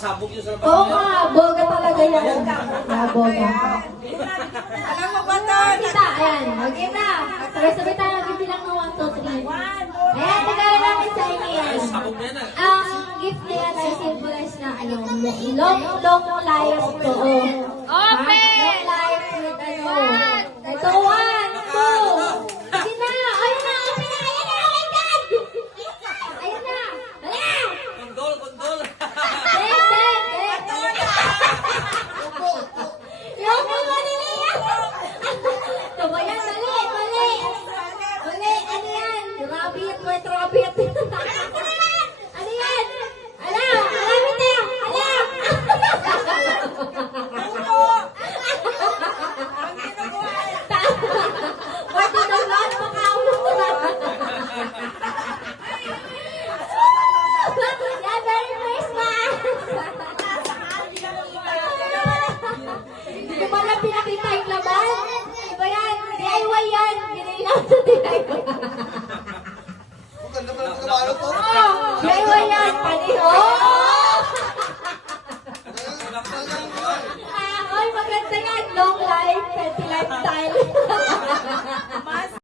pasabog yun sa labas. Oo nga, boga talaga yan. Boga. Alam mo ba ito? Kita, ayan. Okay na. Sabay-sabay tayo. Magbibilang ng 1, 2, 3. Ayan, tagalan namin sa inyo yan. Sabog na yan ah. Ang gift na yan ay symbolize na long life to. Open! Long life with ito 1, 2. Sige na. Ayun na. Open na. Ayun na. Oh my God. Ayun na. Ayan. Kondol, kondol. Yung mga nila. Ito ba yan? Mali, mali. Mali, ano yan? Rabbit, wait, rabbit. Ano yan? Alam, alam ito. Alam. Pwede na lang, makaulo. Yeah, Merry Christmas. Hindi ko pala pinakita yung laban. Iba yan. DIY yan. Binili lang sa DIY. Ang ganda pala ng kabalot to. DIY yan. Paniho. Oy, maganda yan. Long life. Healthy lifestyle.